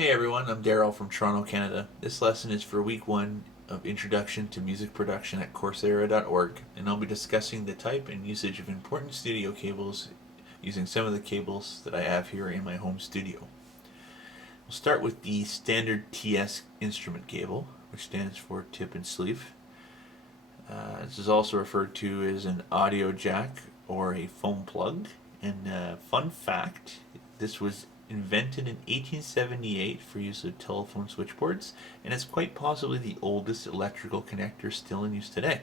Hey everyone, I'm Daryl from Toronto, Canada. This lesson is for week 1 of Introduction to Music Production at Coursera.org, and I'll be discussing the type and usage of important studio cables using some of the cables that I have here in my home studio. We'll start with the standard TS instrument cable, which stands for tip and sleeve. This is also referred to as an audio jack or a foam plug. And fun fact, this was invented in 1878 for use with telephone switchboards, and it's quite possibly the oldest electrical connector still in use today.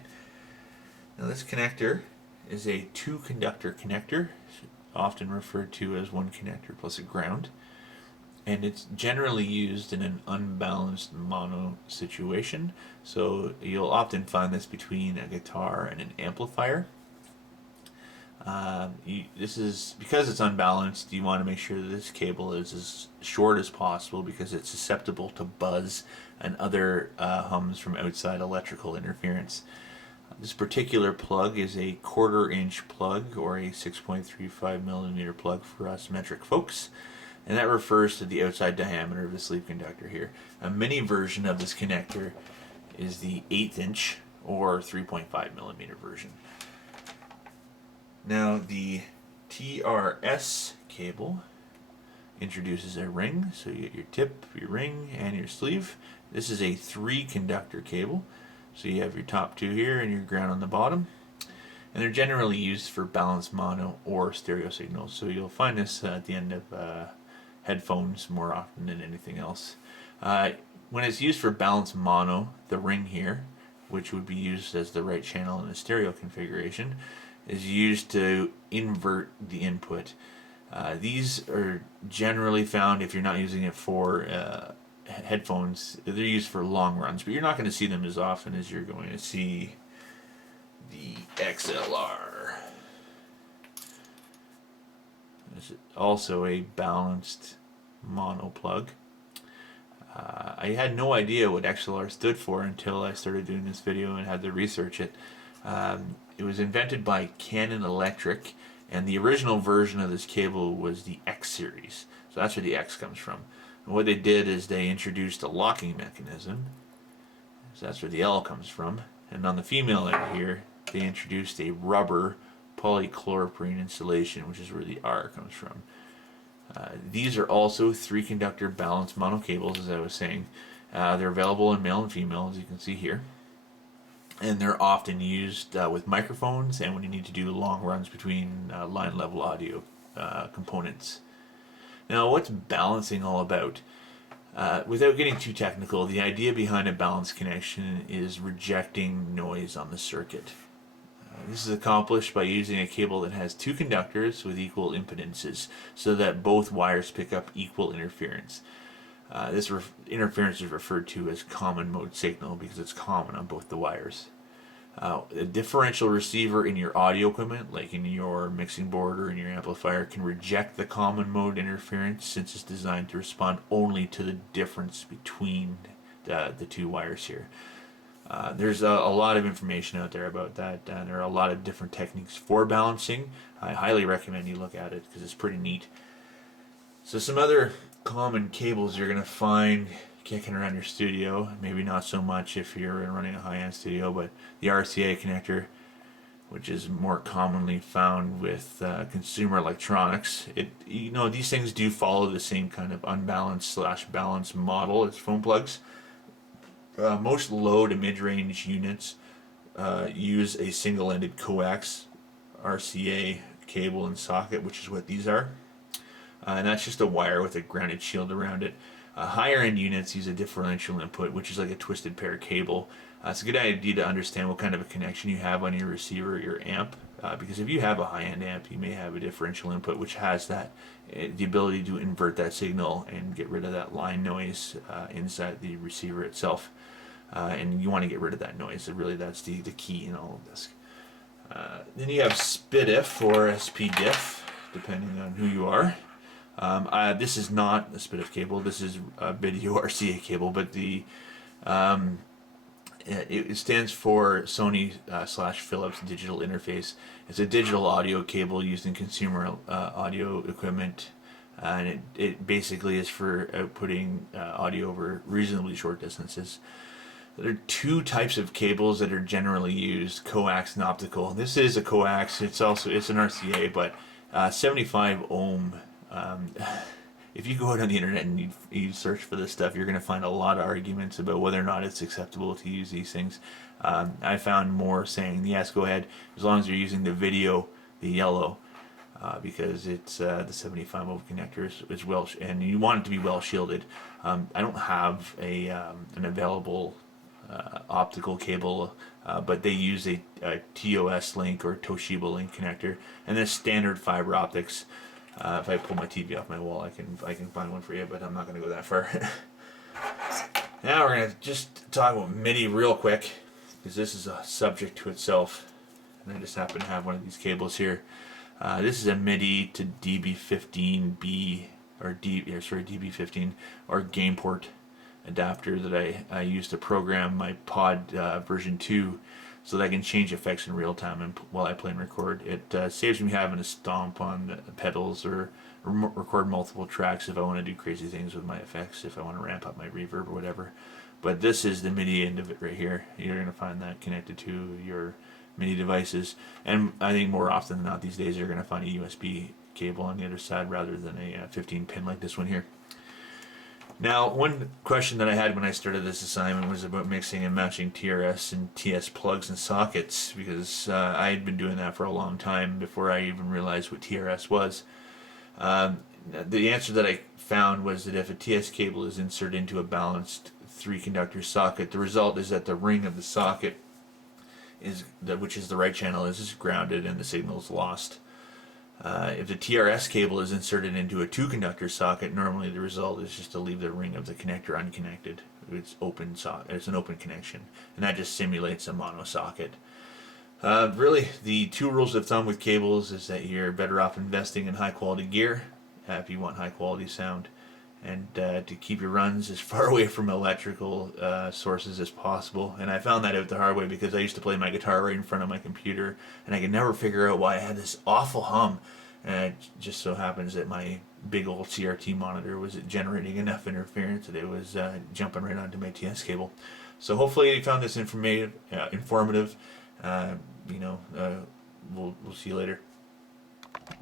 Now this connector is a two-conductor connector, often referred to as one connector plus a ground, and it's generally used in an unbalanced mono situation, so you'll often find this between a guitar and an amplifier. This is because it's unbalanced. You want to make sure that this cable is as short as possible because it's susceptible to buzz and other hums from outside electrical interference. This particular plug is a 1/4 inch plug, or a 6.35 millimeter plug for us metric folks, and that refers to the outside diameter of the sleeve conductor here. A mini version of this connector is the 1/8 inch or 3.5 millimeter version. Now the TRS cable introduces a ring, so you get your tip, your ring, and your sleeve. This is a 3-conductor cable, so you have your top two here and your ground on the bottom, and they're generally used for balanced mono or stereo signals, so you'll find this at the end of headphones more often than anything else. When it's used for balanced mono, the ring here, which would be used as the right channel in the stereo configuration, is used to invert the input. These are generally found, if you're not using it for headphones, they're used for long runs, but you're not going to see them as often as you're going to see the XLR. This is also a balanced mono plug. I had no idea what XLR stood for until I started doing this video and had to research it. It was invented by Canon Electric, and the original version of this cable was the X series. So that's where the X comes from. And what they did is they introduced a locking mechanism. So that's where the L comes from. And on the female end here, they introduced a rubber polychloroprene insulation, which is where the R comes from. These are also 3-conductor balanced mono cables, as I was saying. They're available in male and female, as you can see here. And they're often used with microphones and when you need to do long runs between line level audio components. Now, what's balancing all about? Without getting too technical, the idea behind a balanced connection is rejecting noise on the circuit. This is accomplished by using a cable that has 2 conductors with equal impedances so that both wires pick up equal interference. This interference is referred to as common mode signal because it's common on both the wires. A differential receiver in your audio equipment, like in your mixing board or in your amplifier, can reject the common mode interference since it's designed to respond only to the difference between the 2 wires here. There's a lot of information out there about that, and there are a lot of different techniques for balancing. I highly recommend you look at it because it's pretty neat. So some other common cables you're going to find kicking around your studio, maybe not so much if you're running a high-end studio, but the RCA connector, which is more commonly found with consumer electronics. These things do follow the same kind of unbalanced/balanced model as phone plugs. Most low to mid-range units use a single-ended coax RCA cable and socket, which is what these are. And that's just a wire with a grounded shield around it. Higher end units use a differential input, which is like a twisted pair cable. It's a good idea to understand what kind of a connection you have on your receiver or your amp, because if you have a high-end amp, you may have a differential input which has the ability to invert that signal and get rid of that line noise inside the receiver itself. And you want to get rid of that noise. So really, that's the key in all of this. Then you have PDIF or SPDIF, depending on who you are. This is not a PDIF cable. This is a video RCA cable, but it stands for Sony/Philips Digital Interface. It's a digital audio cable used in consumer audio equipment and it basically is for outputting audio over reasonably short distances. There are two types of cables that are generally used: coax and optical. This is a coax. It's an RCA, but 75 ohm. Um, if you go out on the internet and you search for this stuff, you're going to find a lot of arguments about whether or not it's acceptable to use these things. I found more saying yes, go ahead, as long as you're using the video, the yellow, because it's the 75 ohm connector is well, and you want it to be well shielded. I don't have an available optical cable, but they use a TOS link or Toshiba link connector, and then standard fiber optics. If I pull my TV off my wall, I can find one for you, but I'm not going to go that far. Now we're going to just talk about MIDI real quick, because this is a subject to itself, and I just happen to have one of these cables here. This is a MIDI to DB15B or DB15 or game port adapter that I use to program my pod version 2, so that I can change effects in real time and while I play and record. It saves me having to stomp on the pedals or record multiple tracks if I want to do crazy things with my effects, if I want to ramp up my reverb or whatever. But this is the MIDI end of it right here. You're going to find that connected to your MIDI devices, and I think more often than not these days you're going to find a USB cable on the other side rather than a 15 pin like this one here. Now, one question that I had when I started this assignment was about mixing and matching TRS and TS plugs and sockets, because I had been doing that for a long time before I even realized what TRS was. The answer that I found was that if a TS cable is inserted into a balanced 3-conductor socket, the result is that the ring of the socket, which is the right channel, is grounded and the signal is lost. If the TRS cable is inserted into a 2-conductor socket, normally the result is just to leave the ring of the connector unconnected. It's an open connection, and that just simulates a mono socket. Really, the two rules of thumb with cables is that you're better off investing in high quality gear if you want high quality sound, and to keep your runs as far away from electrical sources as possible. And I found that out the hard way, because I used to play my guitar right in front of my computer, and I could never figure out why I had this awful hum. And it just so happens that my big old CRT monitor was generating enough interference that it was jumping right onto my TS cable. So hopefully you found this informative. We'll see you later.